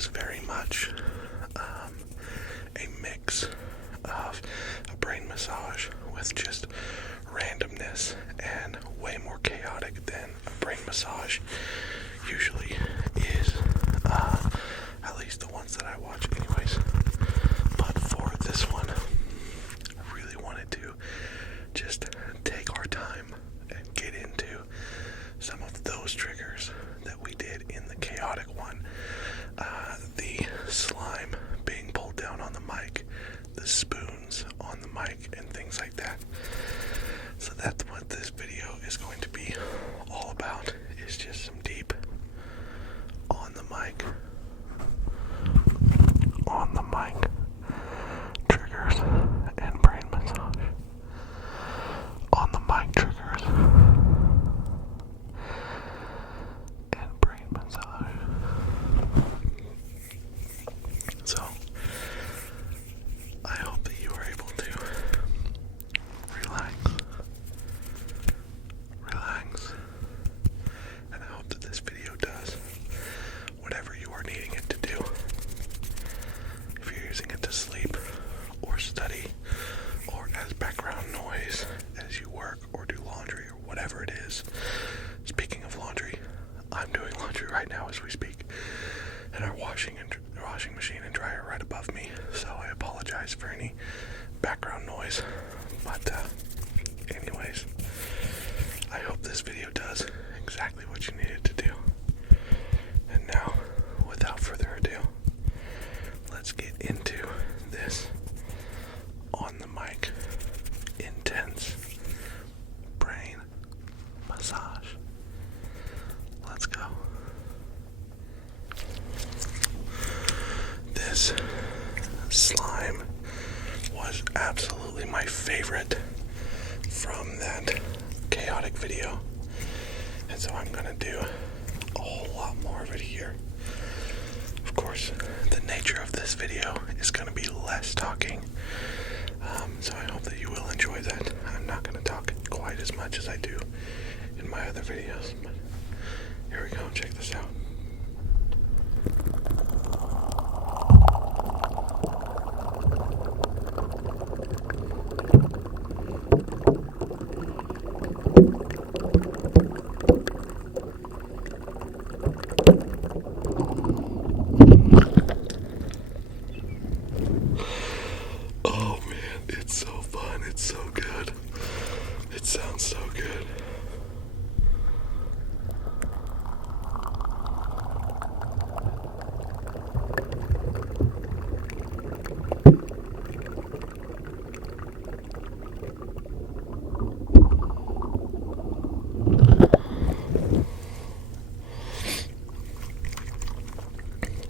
was very much a mix of a brain massage with just randomness and way more chaotic than a brain massage usually is, at least the ones that I watch anyways. But for this one, I really wanted to just take our time and get into some of those triggers that we did in the chaotic one. The slime being pulled down on the mic, the spoons on the mic, and things like that. So that's what this video is going to be all about, is just some deep on the mic triggers and brain massage. On the mic triggers and brain massage. So I hope that you are able to relax, and I hope that this video does whatever you are needing it to do. If you're using it to sleep or study or as background noise as you work or do laundry or whatever it is. Speaking of laundry, I'm doing laundry right now as we speak, and our washing machine and dryer right above me, so I apologize for any background noise. But anyways, I hope this video does exactly what you need it to do. And now, without further ado, let's get into this on the mic intense brain massage. Let's go. This slime was absolutely my favorite from that chaotic video, and so I'm gonna do a whole lot more of it here. Of course, the nature of this video is gonna be less talking, so I hope that you will enjoy that. I'm not gonna talk quite as much as I do in my other videos, but here we go. Check this out. Oh man, it's so fun. It's so good. It sounds so good.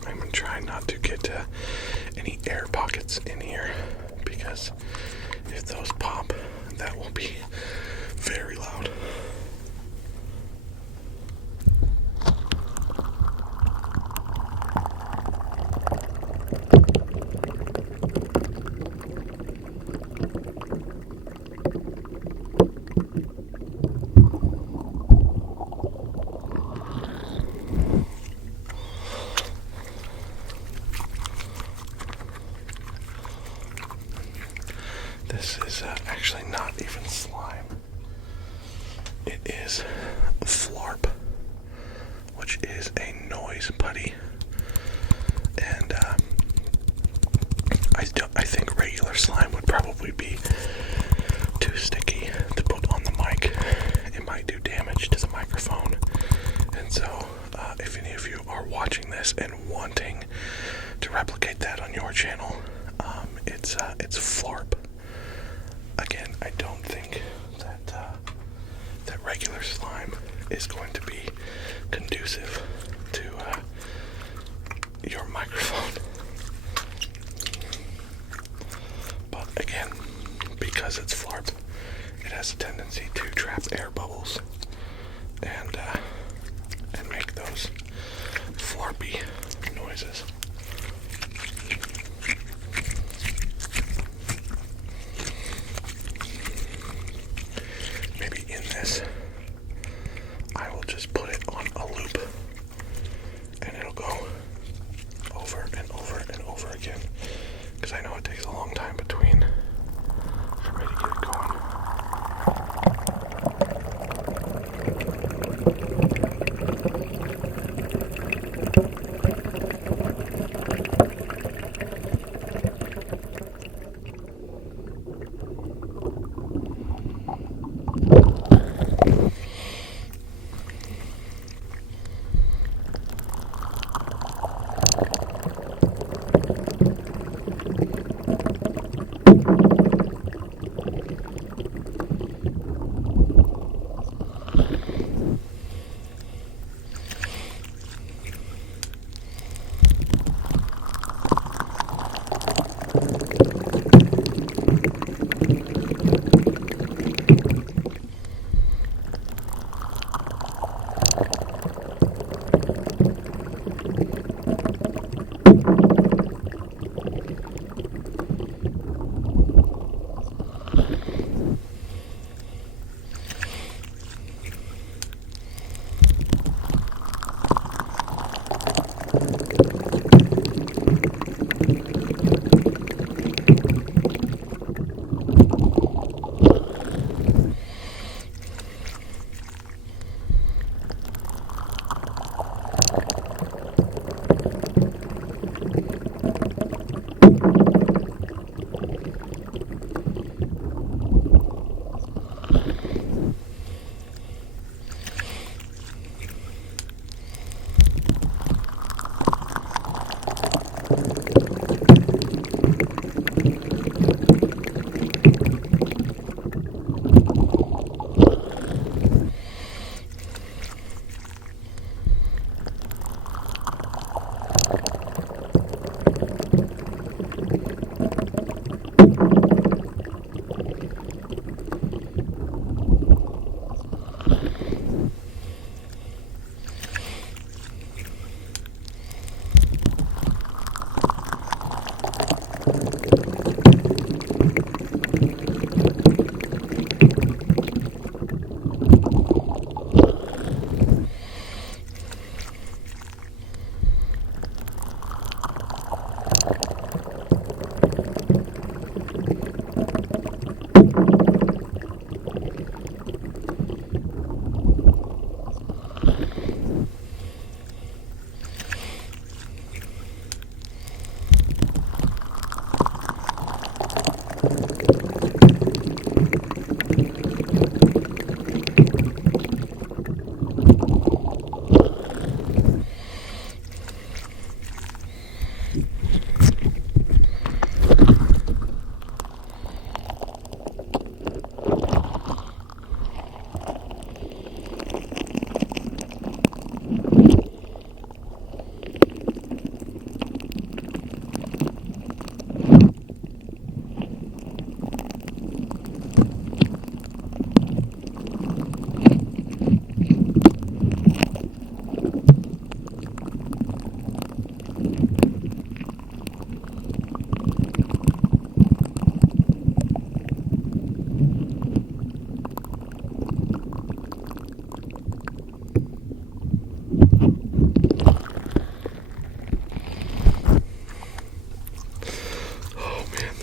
I'm going to try not to get any air pockets in here, because if those pop, that will be very loud. This is actually not even slime. It is flarp, which is a noise putty. And I think regular slime would probably be too sticky to put on the mic. It might do damage to the microphone. And so if any of you are watching this and wanting to replicate that on your channel, it's flarp. Again, I don't think that regular slime is going to be conducive to your microphone. But again, because it's flarp, it has a tendency to trap air bubbles and make those flarpy noises. Maybe in this, I will just put it on a loop and it'll go over over again, because I know it takes a long time between for me to get it going.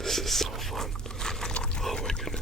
This is so fun. Oh my goodness.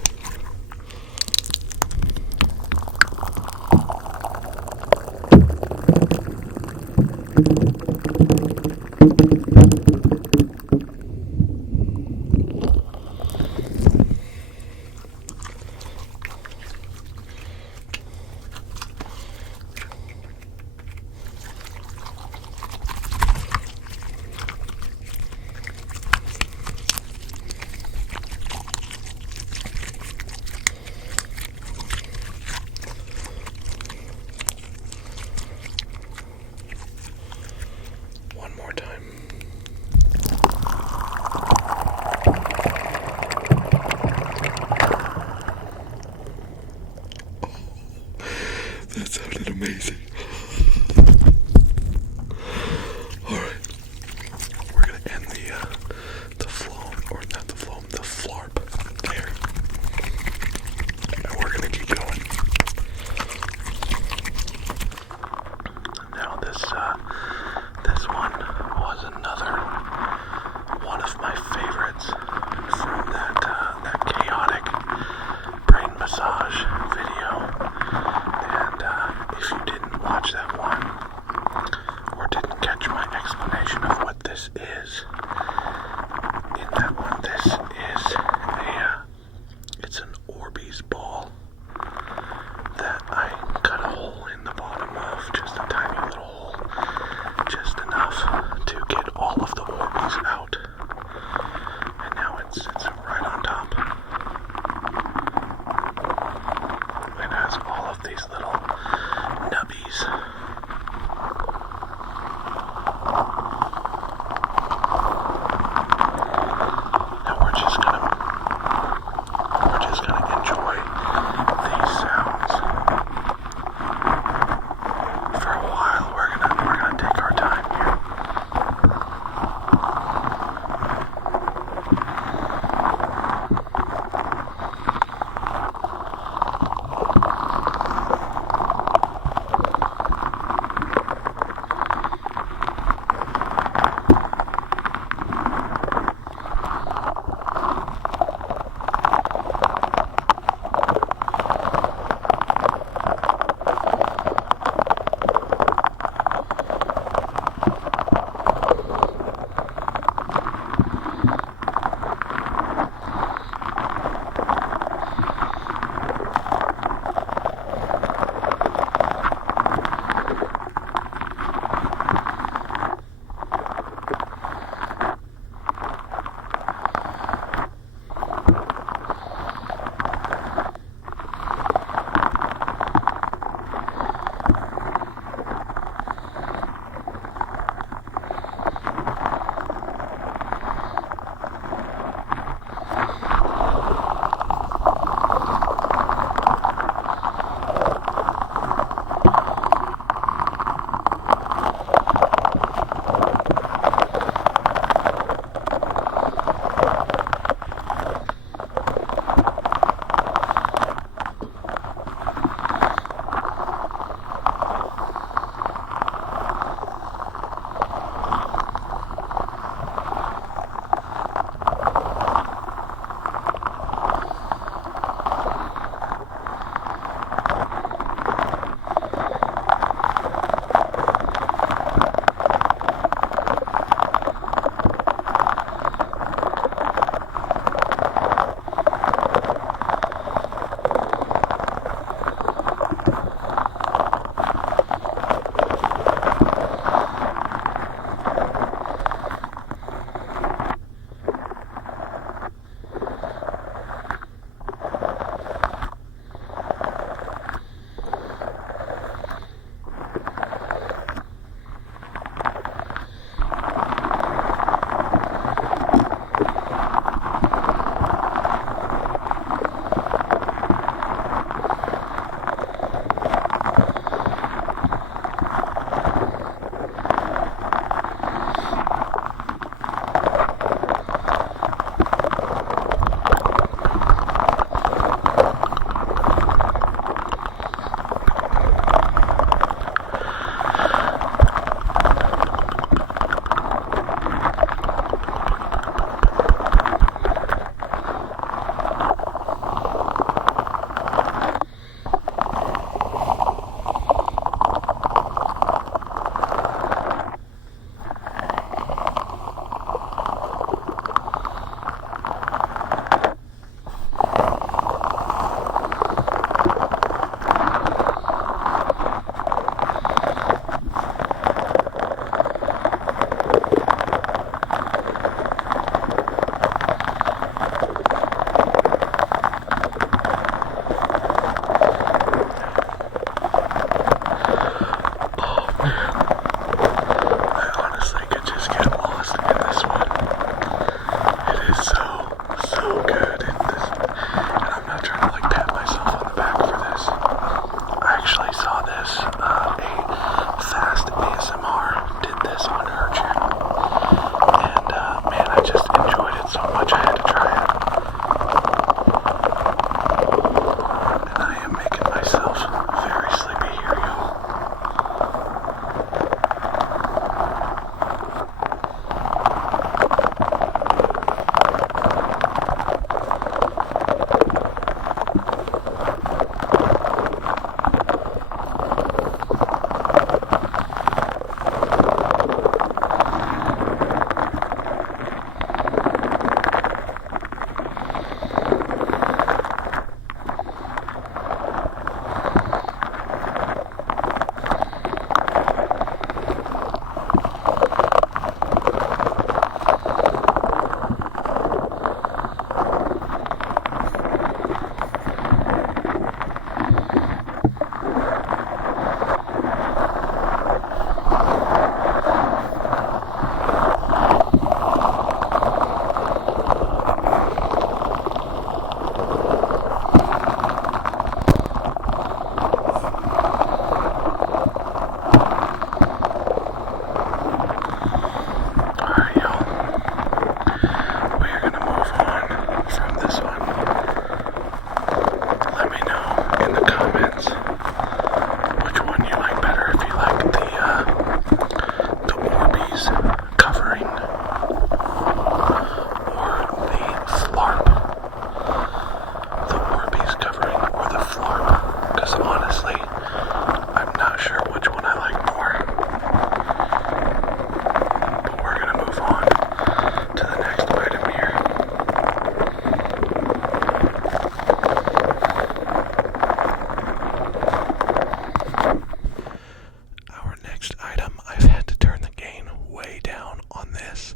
this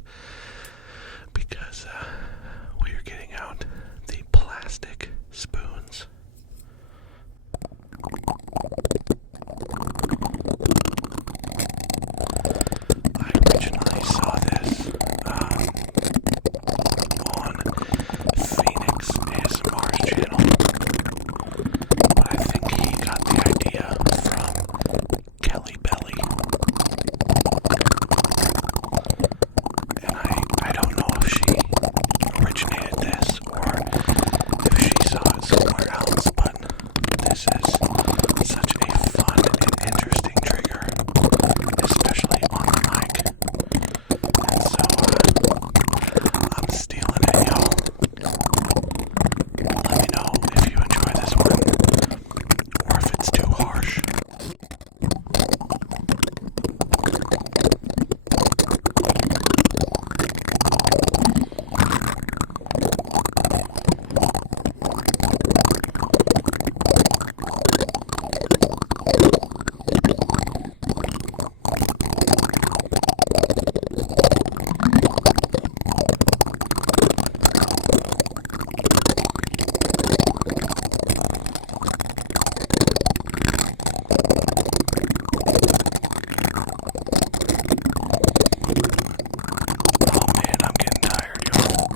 because we are getting out the plastic spoons. I originally saw this on FENiX ASMR's channel, but I think he got the idea from Kelly Belly. And I don't know if she originated this or if she saw it somewhere else, but this is such a fun and interesting trigger, especially on the mic. And so I'm stealing it, y'all. Let me know if you enjoy this one or if it's too harsh. Oh man, I'm getting tired, y'all.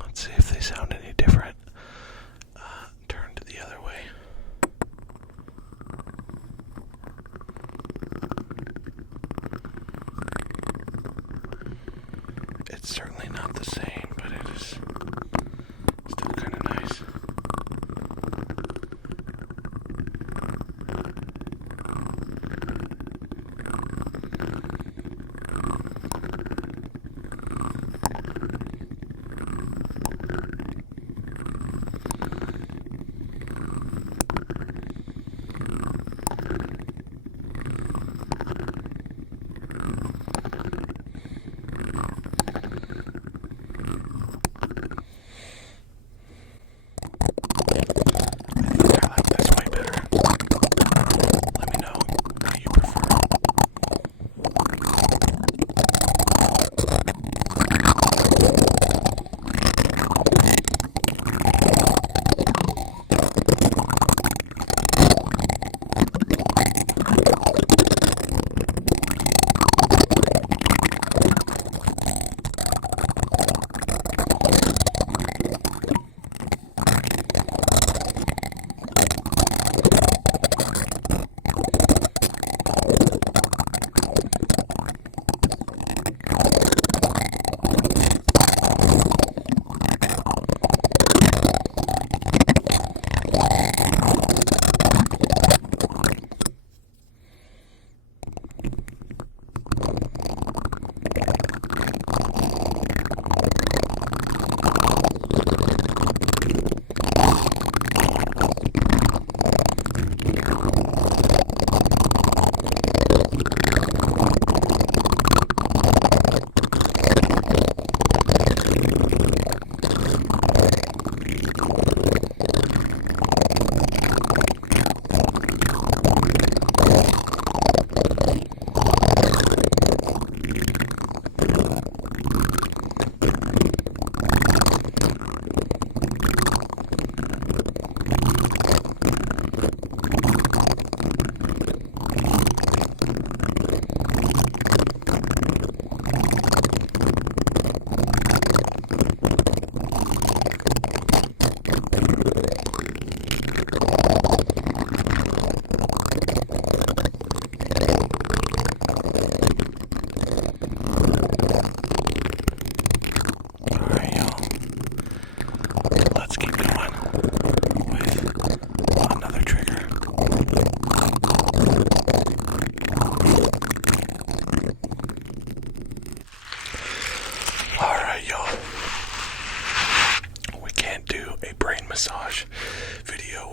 Let's see if they sound any different. Turn to the other way. It's certainly not the same, but it is still kind of nice.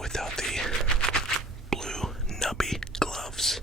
without the blue nubby gloves.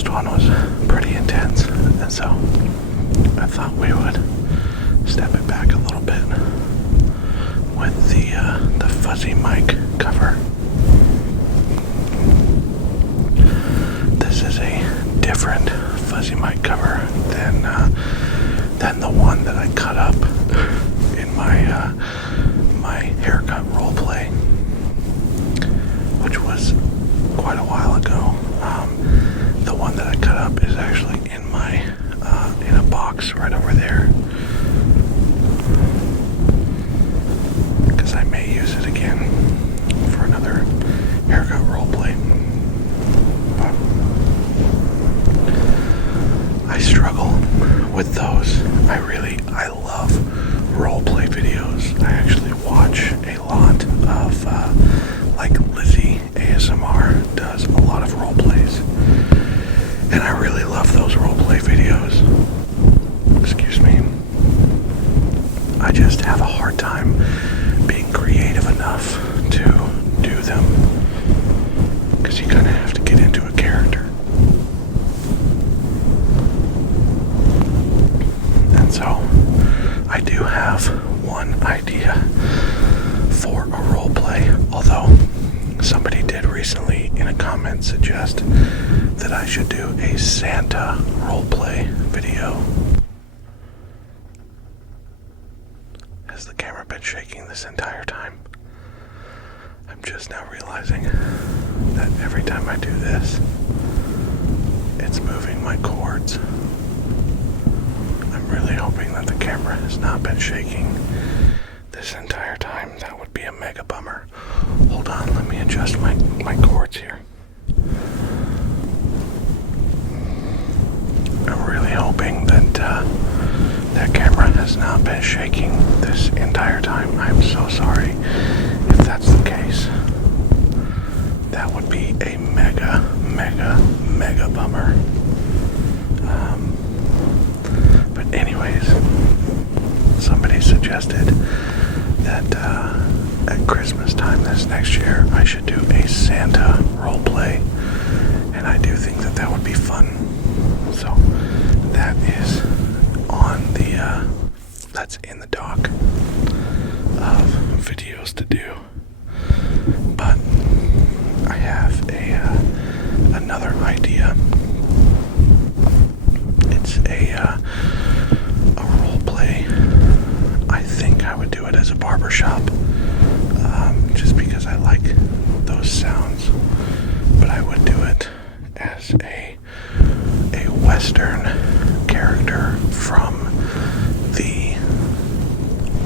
last one was pretty intense, and so I thought we would step it back a little bit with the fuzzy mic cover. This is a different fuzzy mic cover than the one that I cut up in my haircut role play, which was quite a while ago. The one that I cut up is actually in a box right over there, because I may use it again for another haircut role play. But I struggle with those. I love role play videos. I actually watch a lot of like Lizzie ASMR does a lot of role plays, and I really love those role play videos. Excuse me. I just have a hard time being creative enough to do them, because you kind of have to get into a character. And so I do have one idea for a role play, although somebody did recently in a comment suggest that I should do a Santa role play video. Has the camera been shaking this entire time? I'm just now realizing that every time I do this, it's moving my cords. I'm really hoping that the camera has not been shaking this entire time. That would be a mega bummer. Hold on, let me adjust my cords here. I'm really hoping that that camera has not been shaking this entire time. I'm so sorry if that's the case. That would be a mega, mega, mega bummer. But anyways, somebody suggested that at Christmas time this next year I should do a Santa roleplay, and I do think that that would be fun. So that is on that's in the dock of videos to do. But I have another idea. It's a role play. I think I would do it as a barbershop, just because I like those sounds. But I would do it as a Western character from the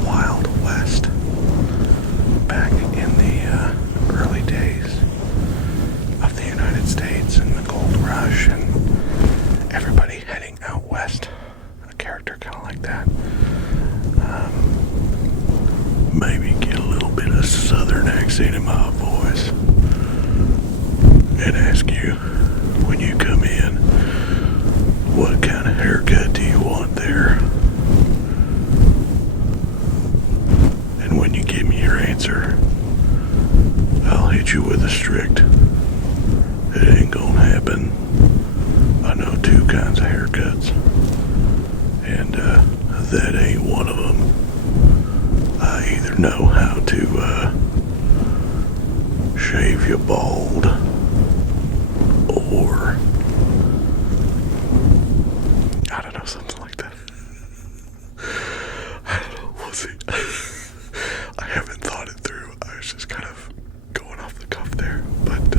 Wild West, back in the early days of the United States and the Gold Rush and everybody heading out west. A character kind of like that. Maybe get a little bit of southern accent in my voice and ask you when you come in, what kind of haircut do you want there? And when you give me your answer, I'll hit you with a strict, it ain't gonna happen. I know two kinds of haircuts, and that ain't one of them. I either know how to shave you bald, or I don't know, something like that. I don't know, we'll see. I haven't thought it through. I was just kind of going off the cuff there, but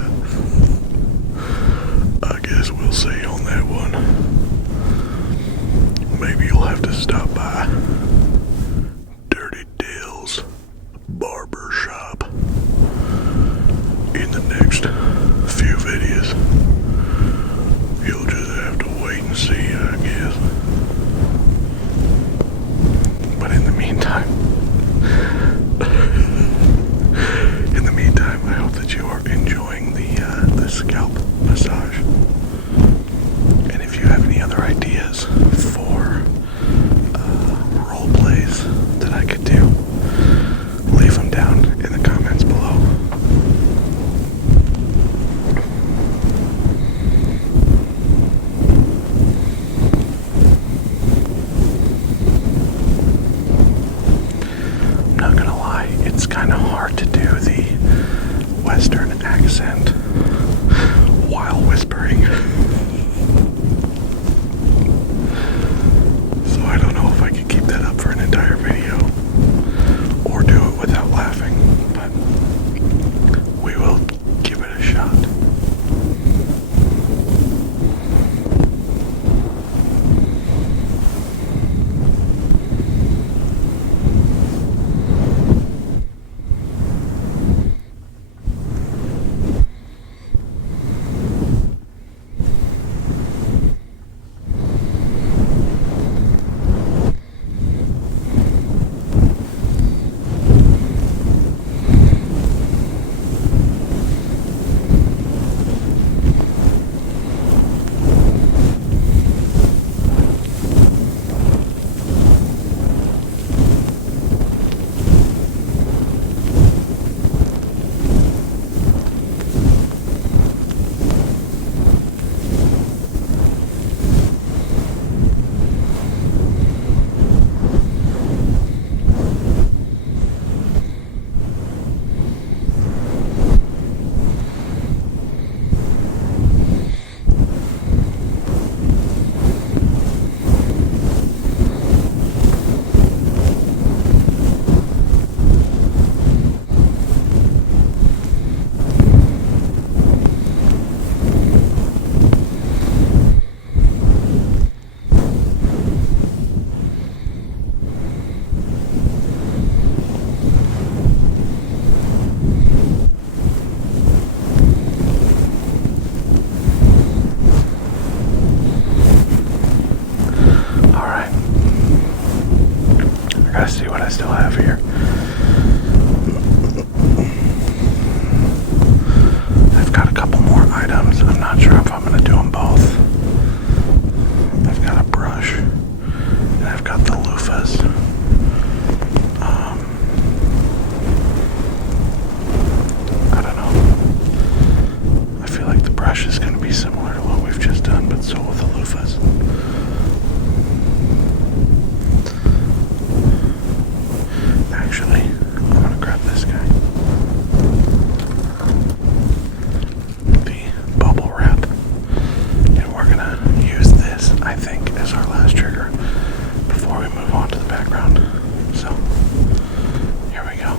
I guess we'll see on that one. Maybe you'll have to stop by Dirty Dale's Barber Shop in the next few videos. similar to what we've just done, but so will the loofahs. Actually, I'm gonna grab this guy. The bubble wrap. And we're gonna use this, I think, as our last trigger before we move on to the background. So, here we go.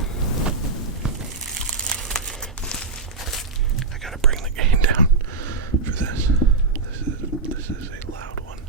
I gotta bring the gain down for this. This is a loud one.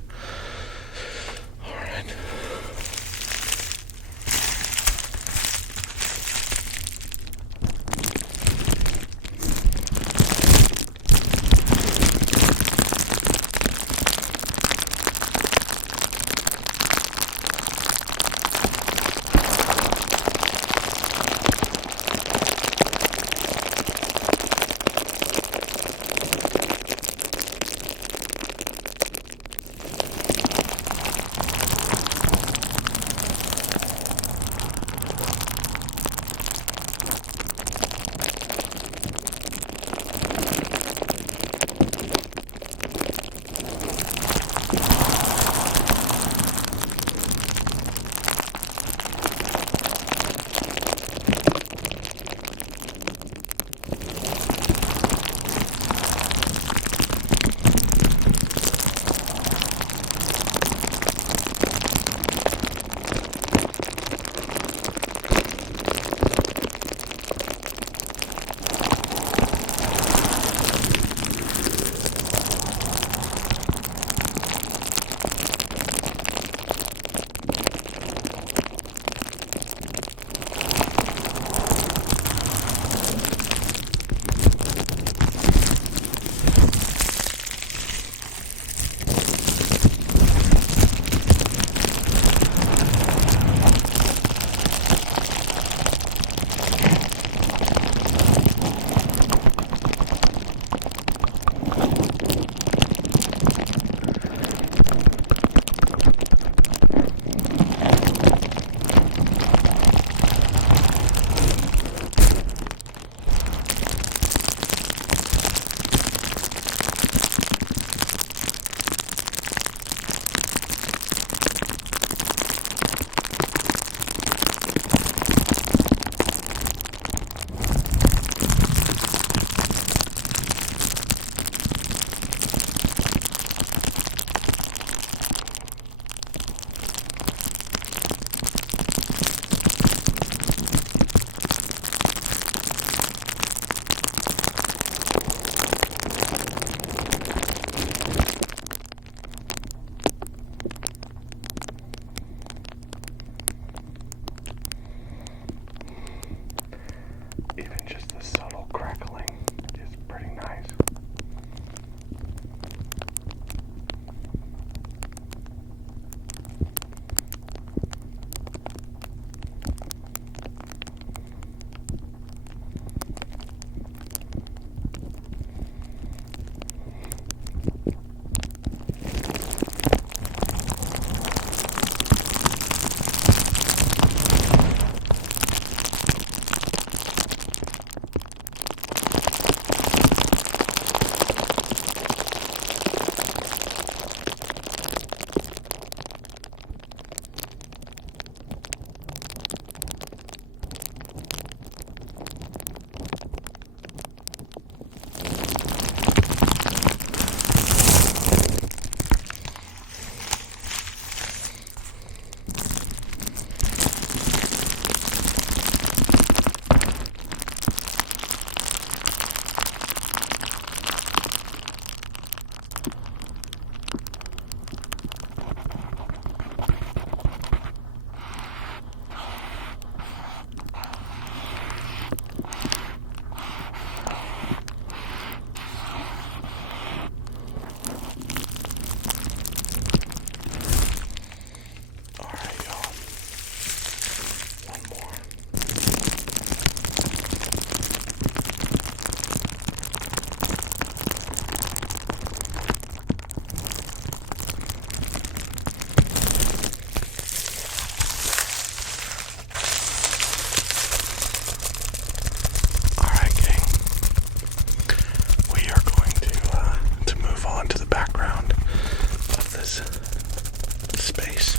this space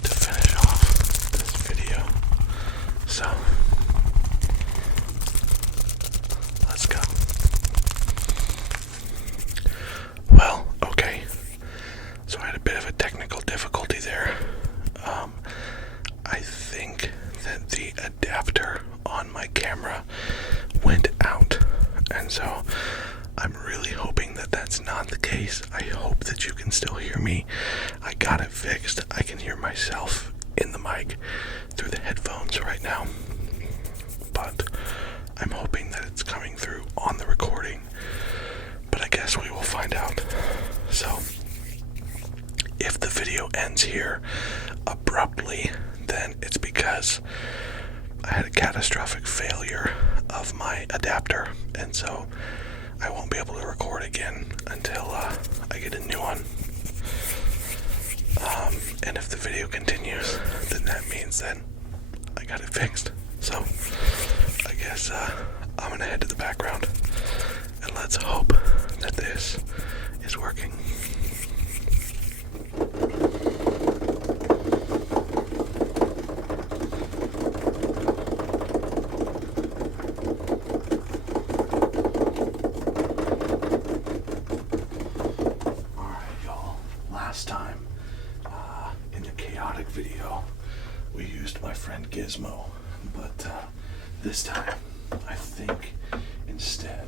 to finish off this video. So, let's go. Well, okay. So I had a bit of a technical difficulty there. I think that the adapter on my camera went out, and so I'm really hoping that that's not the case. I hope that you can still hear me. I got it fixed. I can hear myself in the mic through the headphones right now, but I'm hoping that it's coming through on the recording, but I guess we will find out. So if the video ends here abruptly, then it's because I had a catastrophic failure of my adapter, and so I won't be able to record again until I get a new one. And if the video continues, then that means that I got it fixed. So I guess I'm gonna head to the background, and let's hope that this is working. Last time, in the chaotic video, we used my friend Gizmo, but this time, I think instead,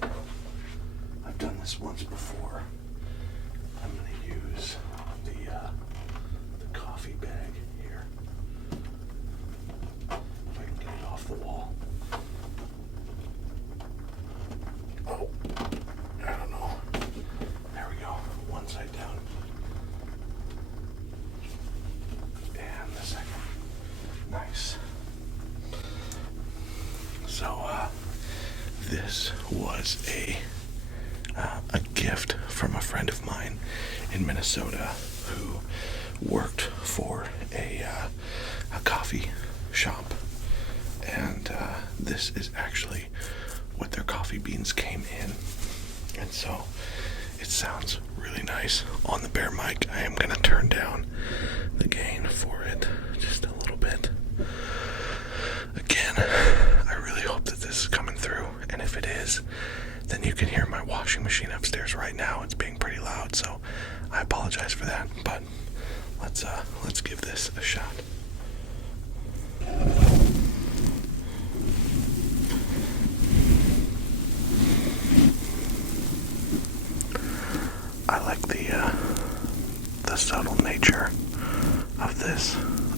I've done this once before, I'm going to use the coffee bag here, if I can get it off the wall. Oh, I don't know. There we go, one side down. Nice. So, this was a gift from a friend of mine in Minnesota who worked for a coffee shop, and this is actually what their coffee beans came in, and so it sounds really nice on the bare mic. I am going to turn down the gain for it just a little bit. Again, I really hope that this is coming through, and if it is, then you can hear my washing machine upstairs right now. It's being pretty loud, so I apologize for that, but let's give this a shot. I like the subtle nature of this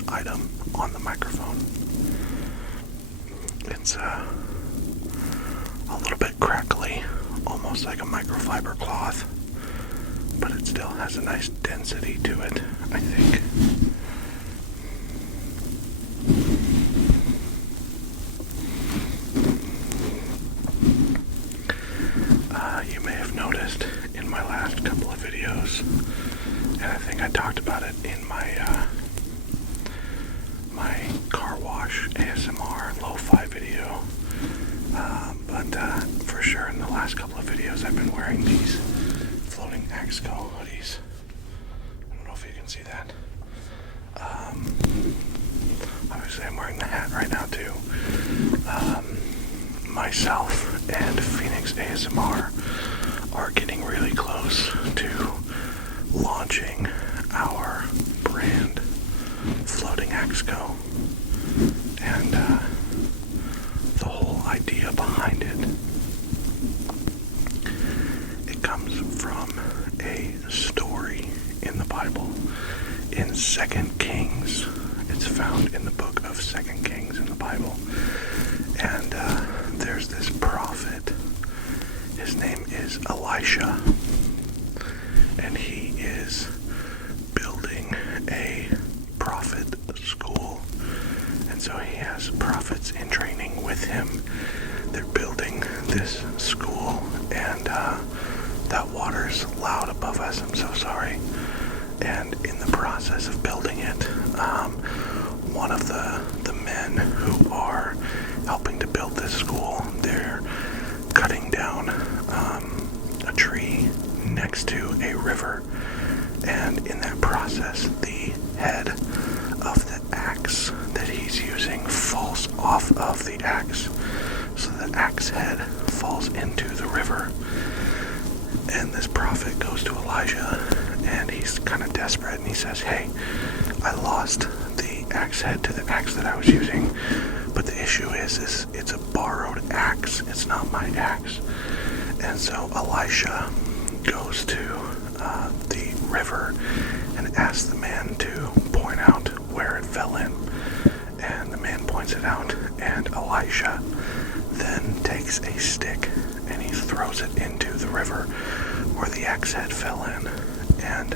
item on the microphone. It's a little bit crackly, almost like a microfiber cloth, but it still has a nice density to it, I think. You may have noticed in my last couple of videos, and I think I talked about it in my car wash ASMR lo-fi video, but for sure in the last couple of videos I've been wearing these floating Axco hoodies. I don't know if you can see that. Obviously I'm wearing the hat right now too. Myself and FENiX ASMR are getting really close to launching our brand floating Axco, and the whole idea behind it comes from a story in the Bible in 2 Kings. It's found in the book of 2 Kings in the Bible, and there's this prophet. His name is Elisha, and he is building a prophet school, and so he has prophets in training with him. They're building this school, and that water's loud above us, I'm so sorry. And in the process of building it, one of the men who are helping to build this school, they're cutting down a tree next to a river, And in that process, the head of the axe that he's using falls off of the axe. So the axe head falls into the river. And this prophet goes to Elijah, and he's kind of desperate, and he says, hey, I lost the axe head to the axe that I was using, but the issue is it's a borrowed axe. It's not my axe. And so Elisha goes to the river and asks the man to point out where it fell in. And the man points it out, and Elisha then takes a stick and he throws it into the river where the axe head fell in. And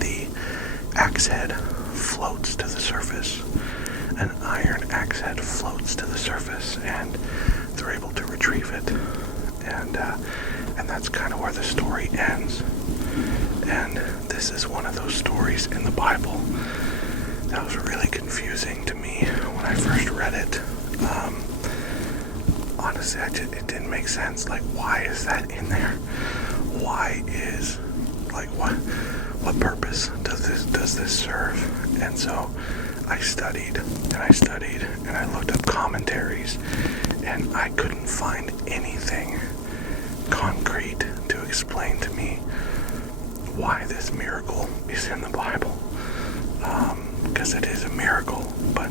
the axe head floats to the surface. An iron axe head floats to the surface, and they're able to retrieve it. And that's kind of where the story ends. And this is one of those stories in the Bible that was really confusing to me when I first read it. Honestly, it didn't make sense. Like, why is that in there? Why is, like, what purpose does this serve? And so I studied and I looked up commentaries, and I couldn't find anything concrete to explain to me why this miracle is in the Bible. Because it is a miracle, but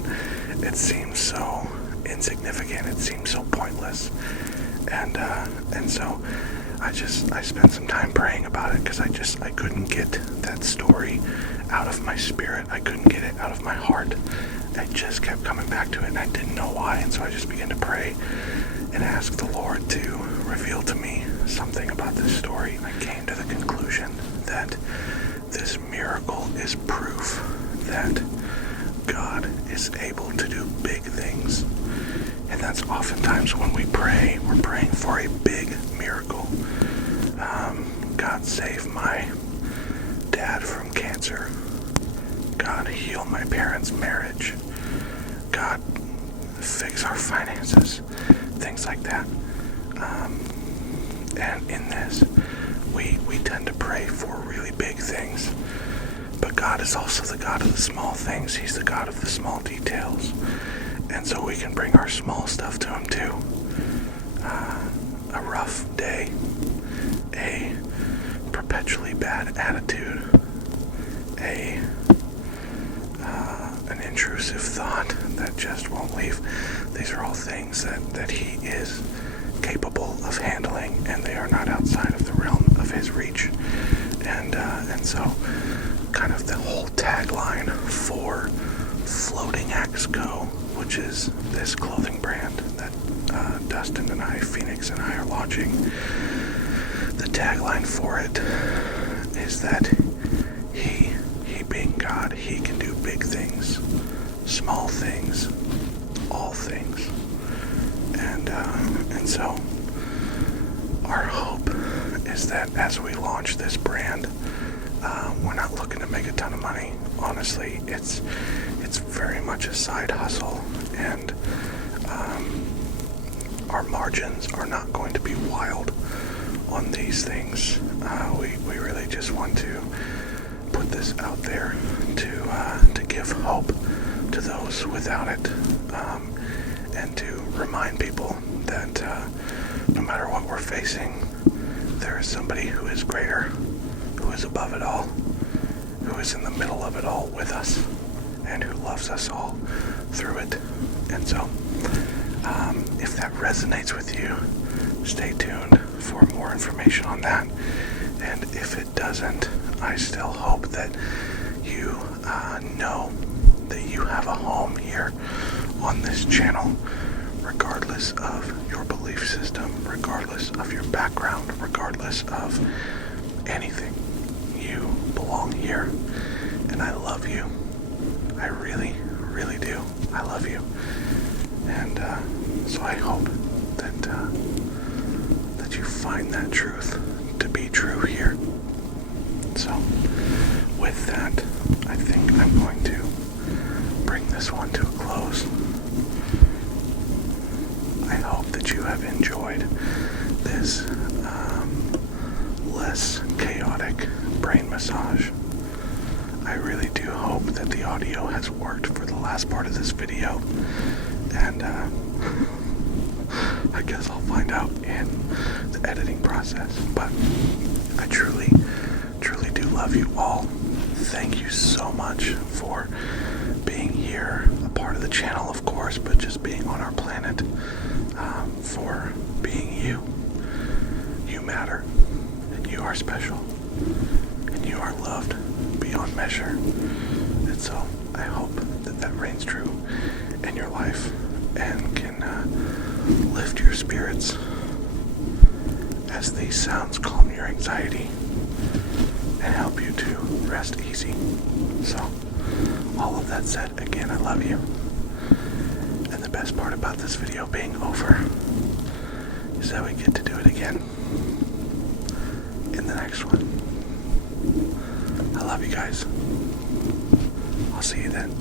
it seems so insignificant. It seems so pointless. And so I spent some time praying about it, because I couldn't get that story out of my spirit. I couldn't get it out of my heart. I just kept coming back to it, and I didn't know why. And so I just began to pray and ask the Lord to reveal to me something about this story. I came to the conclusion that this miracle is proof that God is able to do big things. And that's oftentimes when we pray, we're praying for a big miracle. God save my dad from cancer. God heal my parents' marriage. God fix our finances. Things like that. And in this, we tend to pray for really big things. But God is also the God of the small things. He's the God of the small details. And so we can bring our small stuff to Him too. A rough day, a perpetually bad attitude, an intrusive thought that just won't leave. These are all things that He is capable of handling, and they are not outside of the realm of His reach. And so kind of the whole tagline for Floating Axe Co., which is this clothing brand that Dustin and I, FENiX and I, are launching. The tagline for it is that He being God, He can do big things, small things, all things. And so our hope is that as we launch this brand, we're not looking to make a ton of money. Honestly, it's very much a side hustle, and our margins are not going to be wild on these things. We really just want to put this out there to give hope to those without it, and to remind people that no matter what we're facing, there is somebody who is greater, who is above it all, who is in the middle of it all with us, and who loves us all through it. And so, if that resonates with you, stay tuned for more information on that. And if it doesn't, I still hope that you know that you have a home here on this channel, regardless of your belief system, regardless of your background, regardless of anything. You belong here, and I love you. I really, really do. I love you. And so I hope that you find that truth to be true here. So with that, I think I'm going to bring this one to a close. I hope that you have enjoyed this less chaotic brain massage. I really do hope that the audio has worked for the last part of this video, and I guess I'll find out in the editing process. But I truly do love you all. Thank you so much for being here, a part of the channel, of course, but just being on our planet, for being you. You matter, and you are special, and you are loved beyond measure. And so I hope that that reigns true in your life and can lift your spirits as these sounds calm your anxiety and help you to rest easy. So, all of that said, again, I love you. And the best part about this video being over is that we get to do it again in the next one. I love you guys. I'll see you then.